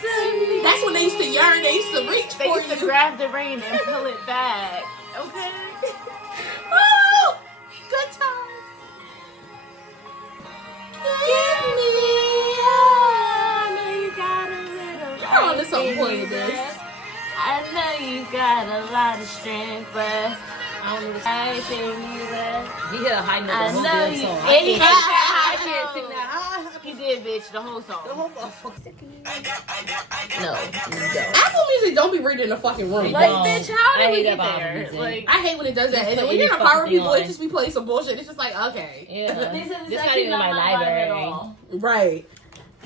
That's when they used to yearn. They used to reach They for used to you. grab the rain and pull it back. Okay. Oh, good times. Give me I know you got a little. Oh, this on point of this. I know you got a lot of strength, but I don't know the thing you left. He hit a high note. I the whole know damn you. song. And he hit I that can't high sing note. that. He did, bitch, the whole song. The whole motherfucker. No, Apple Music don't be reading the fucking room. like, don't. bitch, how I did we hate get about there? music. Like, I hate when it does that. Just And then put when you're any in a power fucking people, thing it just be playing some bullshit. It's just like, okay. Yeah. they said This it's not even in my vibe library. at all. Right.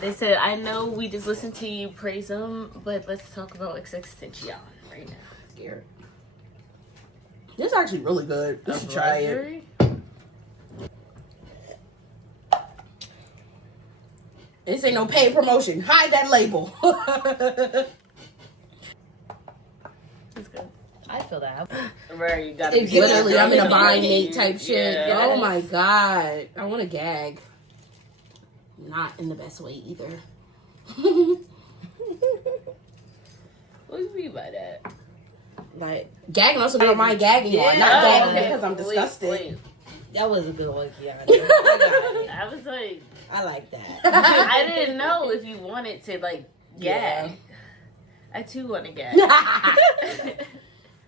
They said, I know we just listened to you praise them, but let's talk about existential right now. Scared. This is actually really good. You should try it. Luxury? This ain't no paid promotion. Hide that label. It's good. I feel that. Right, you gotta It's be Literally, I'm in a Yeah. bind Nate type shit. Yeah. Oh my god. I want to gag. Not in the best way either. What do you mean by that? Like, Gagging also don't mind gagging on. Yeah. Not Oh, gagging okay. because I'm disgusted. Wait. that was a good one, Kiana. I got it. I was like, I like that. I didn't know if you wanted to, like, gag. Yeah. I too want to gag.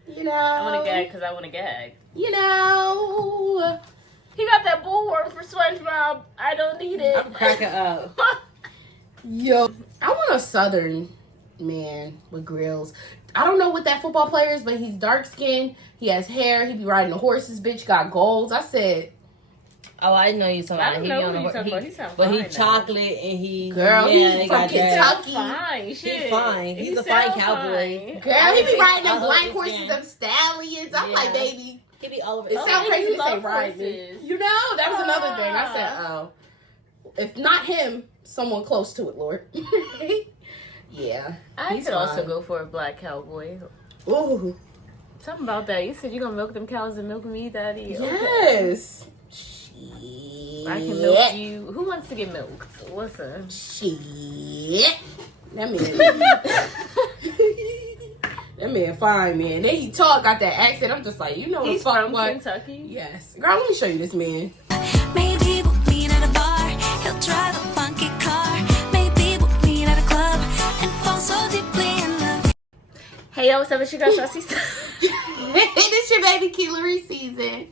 You know. I want to gag because I want to gag. You know. He got that bullhorn for SpongeBob. I don't need it. I'm cracking up. Yo. I want a southern man with grills. I don't know what that football player is, but he's dark skinned. He has hair. He be riding the horses. Bitch got goals. I said, Oh, I didn't know you talking I about don't he know on what the you talking about. He sound but he fine, though. chocolate and he girl, yeah, he's they from got that. Kentucky. Fine, shit. He's fine. He's He a fine sound cowboy. fine. Girl, he be riding them I love black this horses, game. them stallions. I'm Yeah. like, baby. He be all over. It Oh, sounds and crazy you to say love ride me. horses. You know, that was another thing. I said, oh. If not him, someone close to it, Lord. Yeah. I he's could also fine. go for a black cowboy. Ooh. Something about that. You said you're gonna milk them cows and milk me, Daddy. Okay. Yes. Shit. I can milk you. Who wants to get milked? Listen. Shit. That man. That man fine, man. Then he talk, got that accent. I'm just like, you know He's the fuck from what? Kentucky. Yes. Girl, let me show you this man. Maybe we'll meet at a bar. He'll drive a funky car. Maybe we'll meet at a club and fall so deeply in love. Hey, yo, what's up? It's your girl, Saucy. This your baby Keelery season.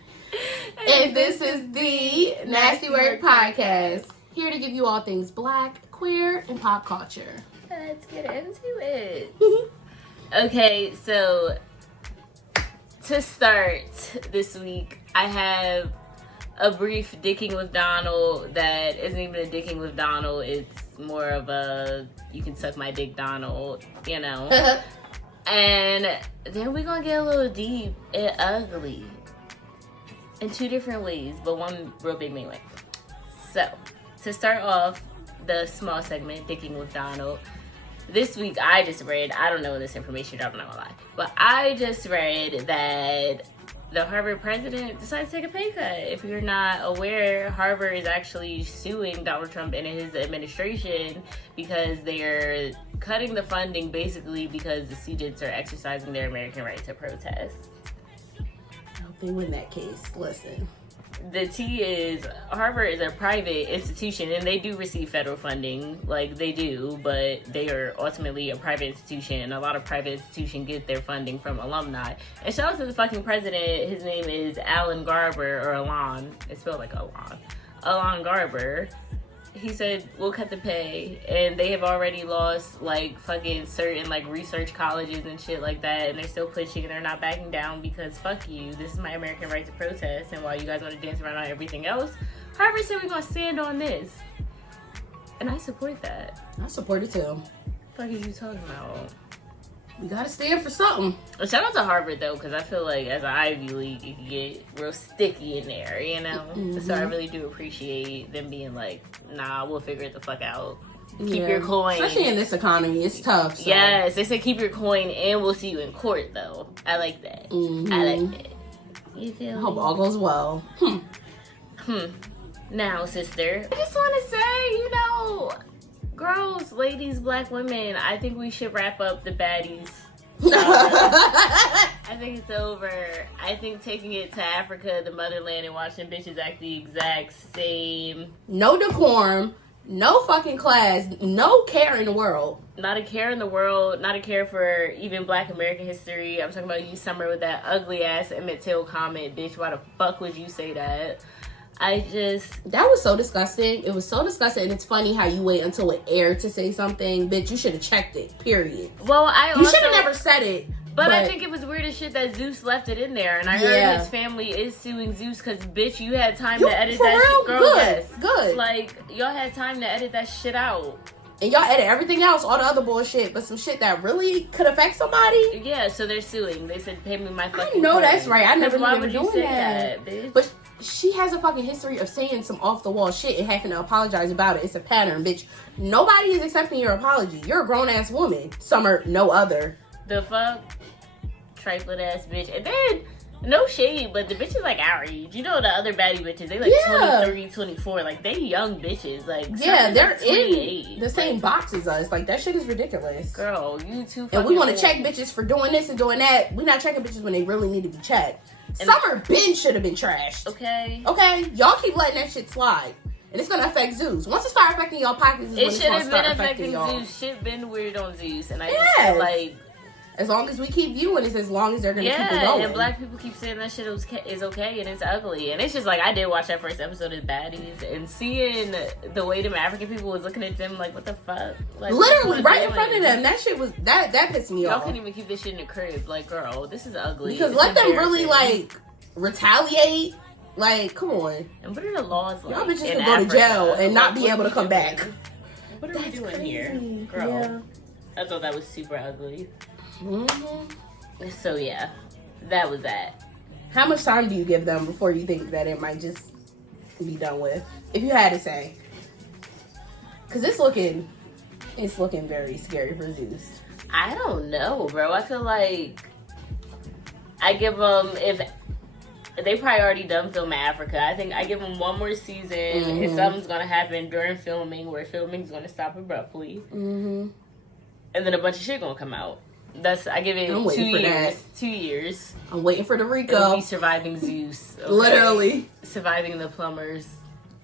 And this is the Nasty Work Podcast. Here to give you all things black, queer, and pop culture. Let's get into it. Okay, so to start this week, I have a brief dicking with Donald that isn't even a dicking with Donald. It's more of a you can suck my dick, Donald, you know. And then we're gonna get a little deep and ugly in two different ways, but one real big main way. So, to start off the small segment, dicking with Donald, this week I just read, I don't know this information, I'm not gonna lie, but I just read that the Harvard president decided to take a pay cut. If you're not aware, Harvard is actually suing Donald Trump and his administration because they're cutting the funding basically because the students are exercising their American right to protest. I hope they win that case. Listen. The T is Harvard is a private institution and they do receive federal funding, like they do, but they are ultimately a private institution, and a lot of private institutions get their funding from alumni. And shout out to the fucking president. His name is Alan Garber, or Alon. It's spelled like Alon Garber. He said we'll cut the pay, and they have already lost like fucking certain like research colleges and shit like that, and they're still pushing and they're not backing down because fuck you, this is my American right to protest, and while you guys want to dance around on everything else, Harvard said we're gonna stand on this, and I support that. I support it too. Fuck is you talking about? We gotta stand for something. Shout out to Harvard though, because I feel like as an Ivy League, you can get real sticky in there, you know. Mm-hmm. So I really do appreciate them being like, nah, we'll figure it the fuck out. Keep Yeah. your coin. Especially in this economy, it's tough. So. Yes, they said keep your coin and we'll see you in court though. I like that. Mhm. I like that. You feel I hope me? all goes well. Now, sister, I just want to say, you know, Girls, ladies, black women, I think we should wrap up the baddies. I think it's over. I think taking it to Africa, the motherland, and watching bitches act the exact same. No decorum, no fucking class, no care in the world. Not a care in the world, not a care for even black American history. I'm talking about you, Summer, with that ugly ass Emmett Till comment, bitch. Why the fuck would you say that? That was so disgusting. It was so disgusting, and it's funny how you wait until it aired to say something. Bitch, you should have checked it, period. Well, you should have never said it. But I think it was weird as shit that Zeus left it in there. And I heard his family is suing Zeus because, bitch, you had time to edit that shit. Girl, good, good. Like, y'all had time to edit that shit out. And y'all edit everything else, all the other bullshit, but some shit that really could affect somebody? Yeah, so they're suing. They said, pay me my fucking I know coin. that's right. I never why knew would they were you doing say that, bitch? But she has a fucking history of saying some off-the-wall shit and having to apologize about it. It's a pattern, bitch. Nobody is accepting your apology. You're a grown-ass woman. Summer, no other. The fuck? Trifling ass bitch. And then, no shade, but the bitches like our age. You know the other baddie bitches, they like 23, 24. Like, they young bitches. Like, yeah, they're like 28. in the same box as us. Like, that shit is ridiculous. Girl, you too. And we want to check bitches for doing this and doing that. We're not checking bitches when they really need to be checked. And Summer Ben should have been trashed. Okay. Okay? Y'all keep letting that shit slide. And it's gonna affect Zeus. Once it start affecting y'all pockets, it should have been affecting Zeus. Shit been weird on Zeus. And I just feel like, as long as we keep viewing it, as long as they're gonna keep it going. And black people keep saying that shit is okay and it's ugly. And it's just like, I did watch that first episode of Baddies and seeing the way them African people was looking at them like, what the fuck? Like, literally right in front of them. That shit was that pissed me off. Y'all couldn't even keep this shit in the crib. Like, girl, this is ugly. Because let them really like retaliate. Like, come on. And what are the laws like? Y'all bitches can go to jail and not be able to come back. What are we doing here, girl? Yeah. I thought that was super ugly. Mm-hmm. So yeah, that was that. How much time do you give them before you think that it might just be done with? If you had to say, because it's looking very scary for Zeus. I don't know, bro. I feel like I give them, if they probably already done film Africa, I think I give them one more season. And something's gonna happen during filming where filming's gonna stop abruptly, and then a bunch of shit gonna come out. I give it 2 years. 2 years. I'm waiting for the Rico. It'll be surviving Zeus. Okay? Literally. Surviving the plumbers.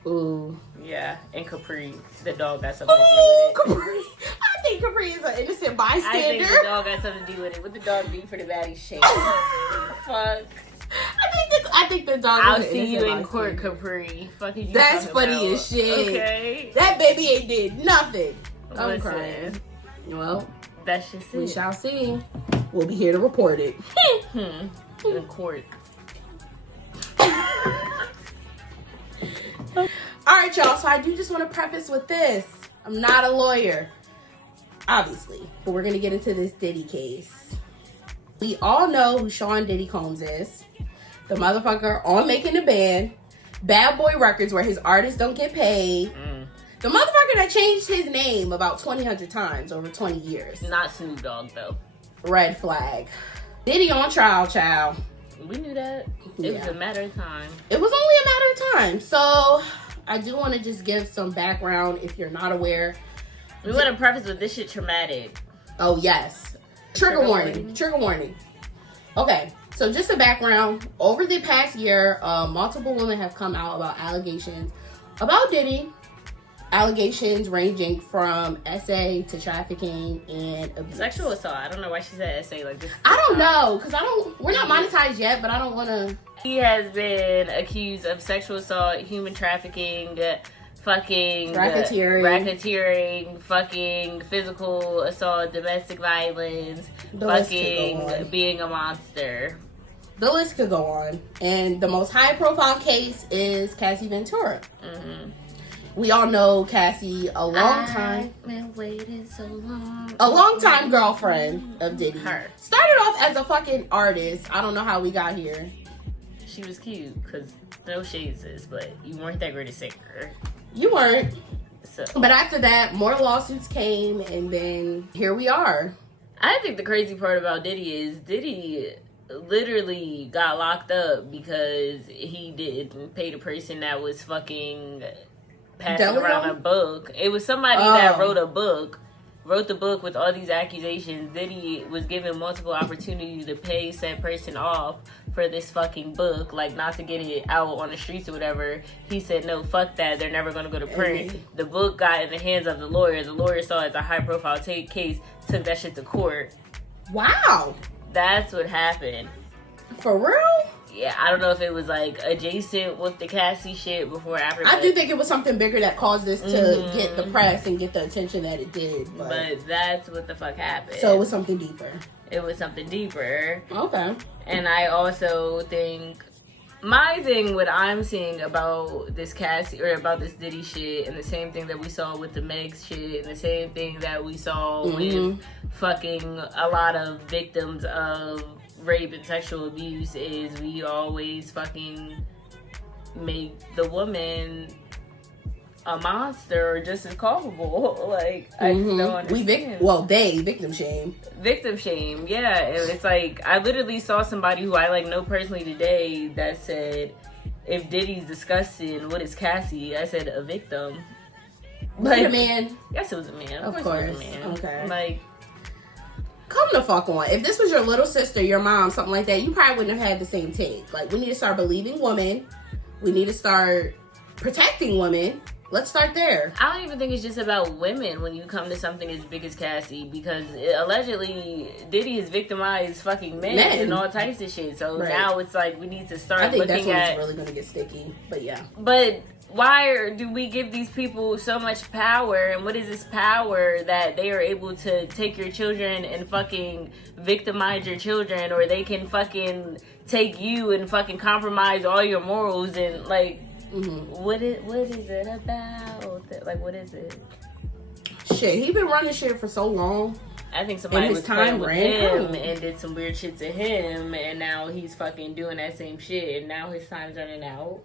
Ooh. Yeah. And Capri. The dog got something to do with it. Capri. I think Capri is an innocent bystander. I think the dog got something to do with it. What the dog do for the baddie shake? Fuck. I think the dog. I'll see you in court, Capri. Fucking you. That's funny as shit. Okay. That baby ain't did nothing. I'm Listen, crying. Well, that's just it. We shall see. We'll be here to report it. In court. Alright, y'all. So I do just want to preface with this. I'm not a lawyer, obviously. But we're going to get into this Diddy case. We all know who Sean Diddy Combs is. The motherfucker on Making the Band. Bad Boy Records, where his artists don't get paid. The motherfucker that changed his name about 200 times over 20 years. Not Snoop Dogg, though. Red flag. Diddy on trial, child. We knew that. It was a matter of time. It was only a matter of time. So, I do want to just give some background if you're not aware. We want to preface with this shit traumatic. Oh, yes. Trigger warning. Trigger warning. Okay. So, just a background. Over the past year, multiple women have come out about allegations about Diddy. Allegations ranging from SA to trafficking and abuse. Sexual assault. I don't know why she said SA like this. I don't know, because we're not monetized yet, but I don't want to. He has been accused of sexual assault, human trafficking, fucking racketeering, fucking physical assault, domestic violence, fucking being a monster. The list could go on. And the most high profile case is Cassie Ventura. We all know Cassie, a long time girlfriend of Diddy. Her. Started off as a fucking artist. I don't know how we got here. She was cute, because no shade, sis, but you weren't that great a singer. You weren't. So. But after that, more lawsuits came, and then here we are. I think the crazy part about Diddy is Diddy literally got locked up because he didn't pay the person that was fucking passing around a book. It was somebody that wrote the book with all these accusations. Diddy was given multiple opportunities to pay said person off for this fucking book, like not to get it out on the streets or whatever. He said, no, fuck that. They're never going to go to print. The book got in the hands of the lawyer. The lawyer saw it as a high profile case, took that shit to court. Wow. That's what happened. For real? Yeah, I don't know if it was like adjacent with the Cassie shit before or after. I do think it was something bigger that caused this to get the press and get the attention that it did. But that's what the fuck happened. So it was something deeper. It was something deeper. Okay. And I also think my thing, what I'm seeing about this Cassie or about this Diddy shit, and the same thing that we saw with the Meg shit, and the same thing that we saw with fucking a lot of victims of rape and sexual abuse, is we always fucking make the woman a monster or just as culpable. Like, I just don't understand. They victim shame. Victim shame, yeah. And it's like, I literally saw somebody who I like know personally today that said, if Diddy's disgusting, what is Cassie? I said, a victim. Like, a man? Yes, it was a man. Of course. It was a man. Okay. Like, come the fuck on. If this was your little sister, your mom, something like that, you probably wouldn't have had the same take. Like, we need to start believing women. We need to start protecting women. Let's start there. I don't even think it's just about women when you come to something as big as Cassie, because allegedly Diddy has victimized fucking men and all types of shit. So now it's like we need to start looking at... I think that's when it's really going to get sticky. But yeah. But why do we give these people so much power? And what is this power that they are able to take your children and fucking victimize your children, or they can fucking take you and fucking compromise all your morals and like... What is it about? Like, what is it? Shit, he been running shit for so long. I think somebody was playing with him and did some weird shit to him, and now he's fucking doing that same shit, and now his time's running out.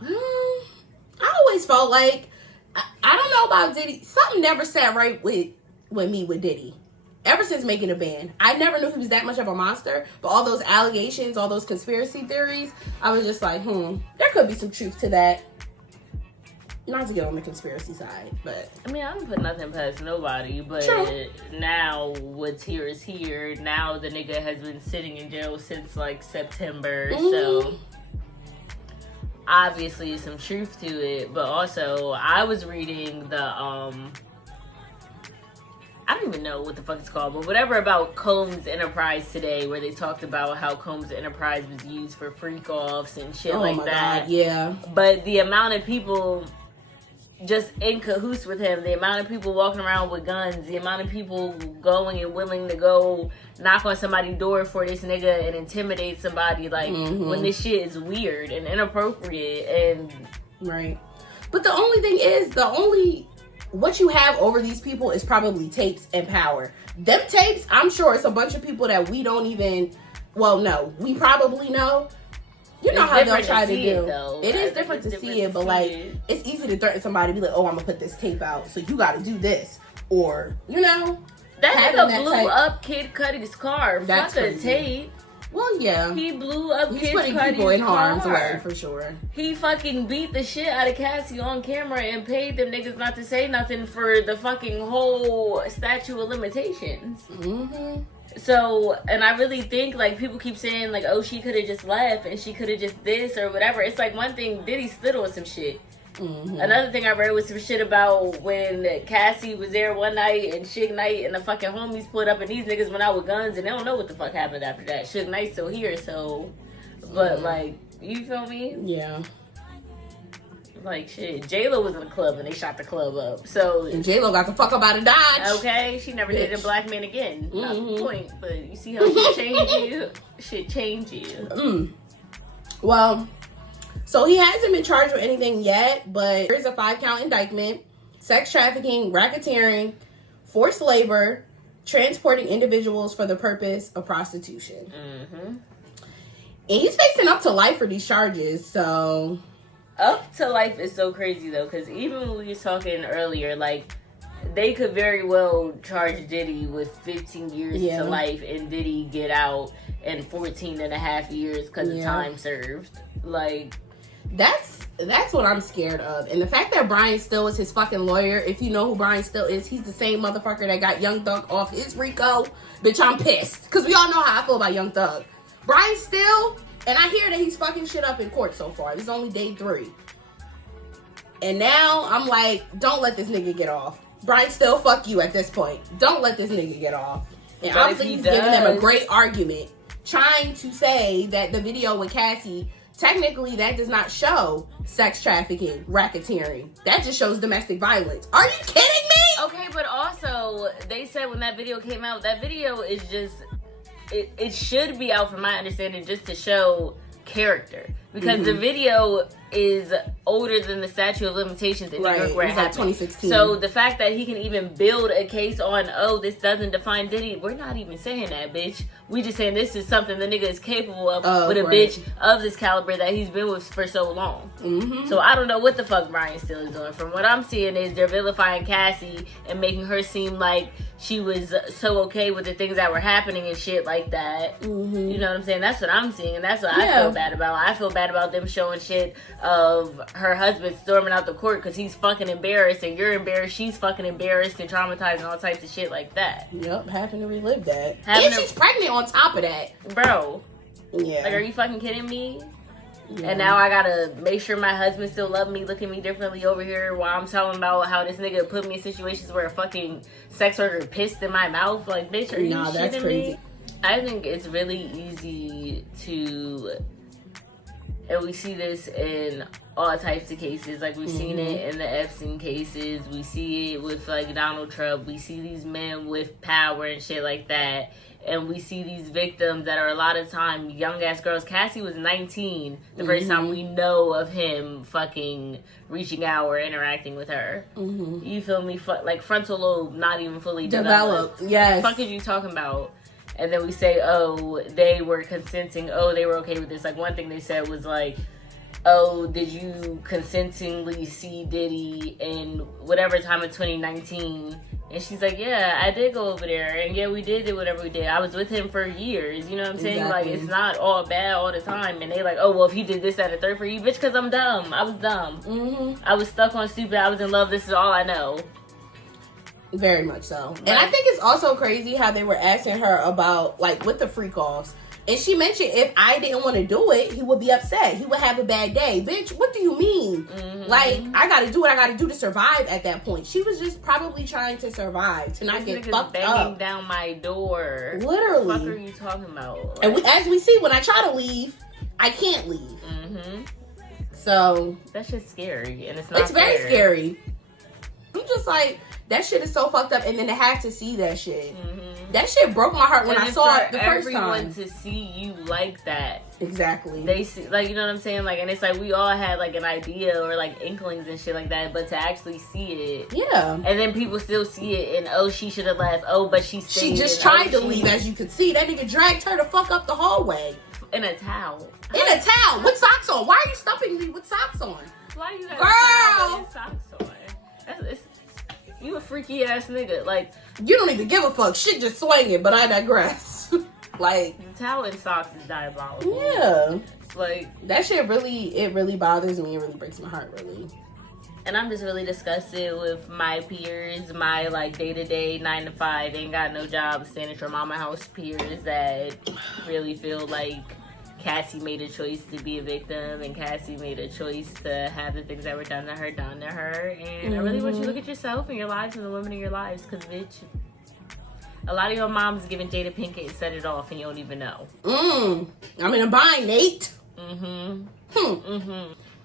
I always felt like, I don't know about Diddy, something never sat right with me with Diddy. Ever since making a band, I never knew he was that much of a monster. But all those allegations, all those conspiracy theories, I was just like, there could be some truth to that. Not to get on the conspiracy side, but I mean, I don't put nothing past nobody. But now what's here is here. Now the nigga has been sitting in jail since like September, so obviously some truth to it. But also, I was reading the I don't even know what the fuck it's called, but whatever about Combs Enterprise today, where they talked about how Combs Enterprise was used for freak-offs and shit like that. God, yeah. But the amount of people just in cahoots with him, the amount of people walking around with guns, the amount of people going and willing to go knock on somebody's door for this nigga and intimidate somebody, like, when this shit is weird and inappropriate and... Right. But the only thing is, what you have over these people is probably tapes and power. Them tapes, I'm sure it's a bunch of people that we don't even, we probably know. You know how they'll try to do. It is different to see it, but like, it's easy to threaten somebody, be like, oh, I'm gonna put this tape out, so you gotta do this. Or, That nigga blew up Kid Cudi's car. Fuck the tape. Well, yeah. He blew up Kid Cudi's car. He's putting people in harm's way, for sure. He fucking beat the shit out of Cassie on camera and paid them niggas not to say nothing for the fucking whole statute of limitations. So, and I really think, like, people keep saying, like, oh, she could have just left and she could have just this or whatever. It's like, one thing, Diddy slid on some shit. Another thing I read was some shit about when Cassie was there one night and Suge Knight and the fucking homies pulled up and these niggas went out with guns and they don't know what the fuck happened after that. Suge Knight's still here, so, but like, you feel me? Yeah. Like, shit, J-Lo was in the club and they shot the club up, so. And J-Lo got the fuck up out of Dodge. Okay, she never dated a black man again. Not the point, but you see how shit change you? Shit change you. Well, so he hasn't been charged with anything yet, but there's a 5-count indictment: sex trafficking, racketeering, forced labor, transporting individuals for the purpose of prostitution. And he's facing up to life for these charges, so... Up to life is so crazy, though, because even when we was talking earlier, like, they could very well charge Diddy with 15 years to life and Diddy get out in 14 and a half years because of time served. Like... That's what I'm scared of. And the fact that Brian Still is his fucking lawyer, if you know who Brian Still is, he's the same motherfucker that got Young Thug off his RICO. Bitch, I'm pissed. Because we all know how I feel about Young Thug. Brian Still, and I hear that he's fucking shit up in court so far. This is only day 3. And now I'm like, don't let this nigga get off. Brian Still, fuck you at this point. Don't let this nigga get off. And But obviously he's giving them a great argument, trying to say that the video with Cassie, technically that does not show sex trafficking, racketeering. That just shows domestic violence. Are you kidding me? Okay, but also, they said when that video came out, that video is just, it should be out from my understanding just to show character. Because the video is older than the statute of limitations in New York where it happened. 2016. So the fact that he can even build a case on, oh, this doesn't define Diddy, we're not even saying that, bitch. We just saying this is something the nigga is capable of with a bitch of this caliber that he's been with for so long. So I don't know what the fuck Brian Still is doing. From what I'm seeing is they're vilifying Cassie and making her seem like she was so okay with the things that were happening and shit like that. You know what I'm saying? That's what I'm seeing, and that's what I feel bad about. I feel bad about them showing shit of her husband storming out the court because he's fucking embarrassed, and you're embarrassed, she's fucking embarrassed, and traumatized, and all types of shit like that. Yep, having to relive that. And she's pregnant on top of that. Bro. Yeah. Like, are you fucking kidding me? And now I gotta make sure my husband still loves me, look at me differently over here while I'm telling about how this nigga put me in situations where a fucking sex worker pissed in my mouth. Like, bitch, are you shitting me? I think it's really easy to, and we see this in all types of cases. Like, we've seen it in the Epstein cases. We see it with, like, Donald Trump. We see these men with power and shit like that. And we see these victims that are a lot of time young ass girls. Cassie was 19 the first time we know of him fucking reaching out or interacting with her. You feel me? Like, frontal lobe not even fully developed. Yes. What the fuck is you talking about? And then we say, oh, they were consenting. Oh, they were okay with this. Like, one thing they said was like, oh, did you consentingly see Diddy in whatever time in 2019? And she's like, yeah, I did go over there. And yeah, we did whatever we did. I was with him for years. You know what I'm saying? Like, it's not all bad all the time. And they like, oh, well, if he did this, that, and third for you, bitch, because I'm dumb. I was dumb. I was stuck on stupid. I was in love. This is all I know. Very much so. And I think it's also crazy how they were asking her about, like, with the freak offs. And she mentioned if I didn't want to do it, he would be upset. He would have a bad day. Bitch, what do you mean? Like, I got to do what I got to do to survive at that point. She was just probably trying to survive, to not get fucked banging up. Down my door. Literally. What the fuck are you talking about? Like, and as we see, when I try to leave, I can't leave. So. That's just scary. And it's not It's very fair. scary. I'm just like, that shit is so fucked up. And then to have to see that shit. That shit broke my heart when I saw it the first time. Everyone to see you like that. Exactly. They see, like, you know what I'm saying? Like, and it's like we all had like an idea or like inklings and shit like that, but to actually see it. Yeah. And then people still see it and, oh, she should have left. Oh, but she stayed. She just tried to leave, as you could see. That nigga dragged her the fuck up the hallway. In a towel. In a towel? With socks on? Why are you stumping me with socks on? Why you got Girl! socks on? You a freaky ass nigga. Like, you don't even give a fuck. Shit just swinging, but I digress. Like, the towel and socks is diabolical. Yeah. Like, that shit really bothers me. It really breaks my heart, really. And I'm just really disgusted with my peers, my like day-to-day 9 to 5 ain't got no job standing from mama house peers that really feel like Cassie made a choice to be a victim, and Cassie made a choice to have the things that were done to her. And I really want you to look at yourself and your lives and the women in your lives, because, bitch, a lot of your moms giving Jada Pinkett and set it off and you don't even know. I'm in a bind, Nate.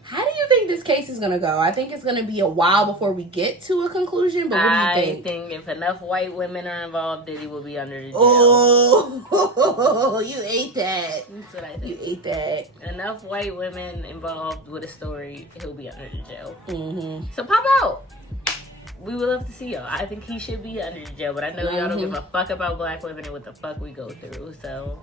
How do you think this case is going to go? I think it's going to be a while before we get to a conclusion, but what do you think? I think if enough white women are involved, Diddy will be under the jail. Oh, you ate that. That's what I think. You ate that. Enough white women involved with a story, he'll be under the jail. So pop out. We would love to see y'all. I think he should be under the jail, but I know y'all don't give a fuck about black women and what the fuck we go through, so...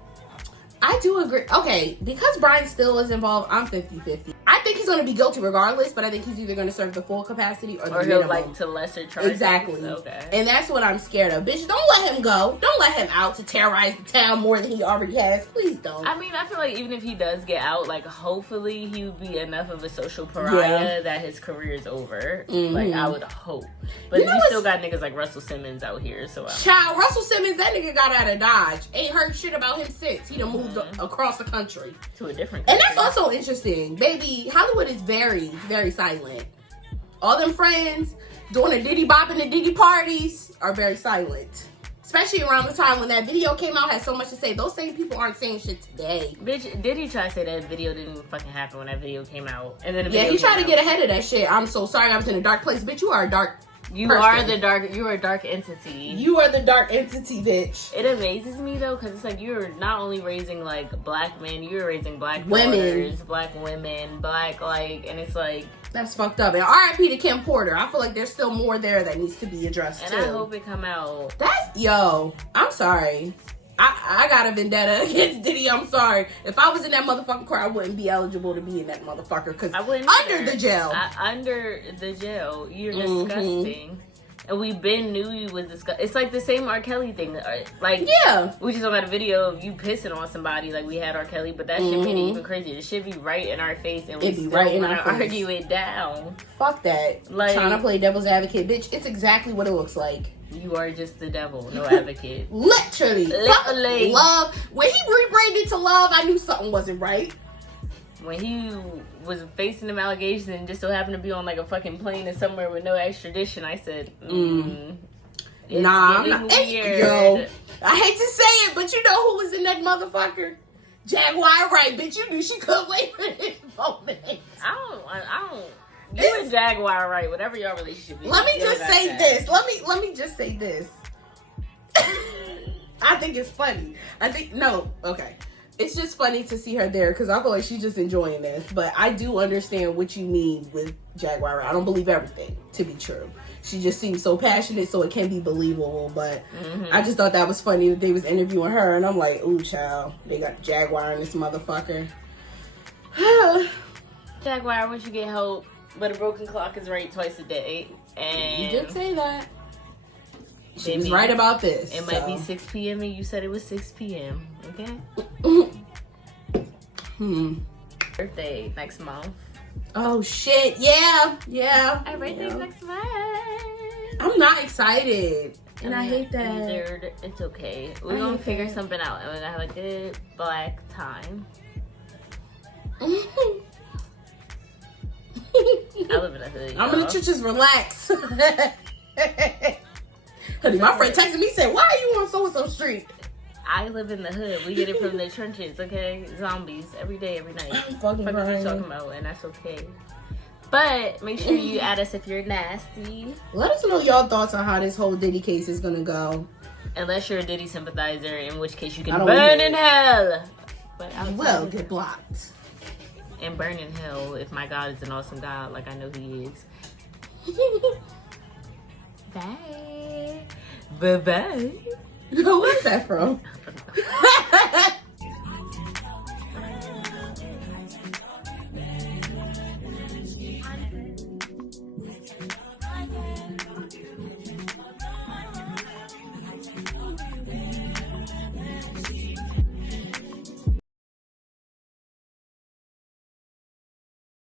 I do agree. Okay, because Brian Still is involved, I'm 50-50. I think he's gonna be guilty regardless, but I think he's either gonna serve the full capacity or the Or he'll minimum. like to lesser charges. Exactly. Okay. And that's what I'm scared of. Bitch, don't let him go. Don't let him out to terrorize the town more than he already has. Please don't. I mean, I feel like even if he does get out, like, hopefully he would be enough of a social pariah that his career is over. Like, I would hope. But you still got niggas like Russell Simmons out here, so Child, Russell Simmons, that nigga got out of Dodge. Ain't heard shit about him since. He done moved across the country. to a different And country. that's also interesting. Baby, Hollywood is very, very silent. All them friends doing the Diddy bop and the Diddy parties are very silent. Especially around the time when that video came out, had so much to say. Those same people aren't saying shit today. Bitch, did he try to say that video didn't even fucking happen when that video came out? And then the Yeah, video he tried came to get out. ahead of that shit. I'm so sorry I was in a dark place. Bitch, you are a dark You person. are the dark. You are a dark entity. You are the dark entity, bitch. It amazes me though, because it's like you're not only raising like black men, you're raising black Women. daughters, black women, black like, and it's like, That's fucked up. And R.I.P. to Kim Porter. I feel like there's still more there that needs to be addressed and too. I hope it come out. I'm sorry. I got a vendetta against Diddy. I'm sorry. If I was in that motherfucking court, I wouldn't be eligible to be in that motherfucker because I wouldn't under either. the jail. Under the jail, you're disgusting. And we been knew you was disgusting. It's like the same R. Kelly thing. Like, Yeah. we just got a video of you pissing on somebody like we had R. Kelly, but that shit made it even crazier. It should be right in our face, and we It'd be still right in wanna our face. argue it down. Fuck that. Like- Trying to play devil's advocate. Bitch, it's exactly what it looks like. You are just the devil, no advocate. Literally. Fuck Literally. Love. When he rebranded to Love, I knew something wasn't right. When he was facing them allegations and just so happened to be on like a fucking plane and somewhere with no extradition, I said, it's Nah, I'm getting not. weird. Yo, I hate to say it, but you know who was in that motherfucker? Jaguar Wright. Bitch, you knew she couldn't wait for this moment. I don't. You and Jaguar, right? Whatever your relationship is. Let me you're just not say that. this. Let me just say this. I think it's funny. Okay. It's just funny to see her there because I feel like she's just enjoying this. But I do understand what you mean with Jaguar Wright. I don't believe everything to be true. She just seems so passionate, so it can be believable. But I just thought that was funny that they was interviewing her, and I'm like, ooh, child, they got Jaguar in this motherfucker. Jaguar, once you get help, but a broken clock is right twice a day. And You did say that. She was Baby, right about this. it might be 6 p.m. and you said it was 6 p.m. Okay? Birthday next month. Oh shit! Yeah. Our birthday's next month. I'm not excited, and I hate that. Either. It's okay. We're gonna figure something out, and we're gonna have a good black time. I live in a hood. I'm gonna just relax. Honey, my friend texted me said, "Why are you on so and so street?" I live in the hood. We get it from the trenches, okay? Zombies every day, every night. Fucking What are you crying. talking about? And that's okay. But make sure you add us if you're nasty. Let us know y'all thoughts on how this whole Diddy case is gonna go. Unless you're a Diddy sympathizer, in which case you I can don't burn wanna in hell. But You will get blocked. and burn in hell if my God is an awesome God, like I know He is. Bye. Bye bye. Where's that from?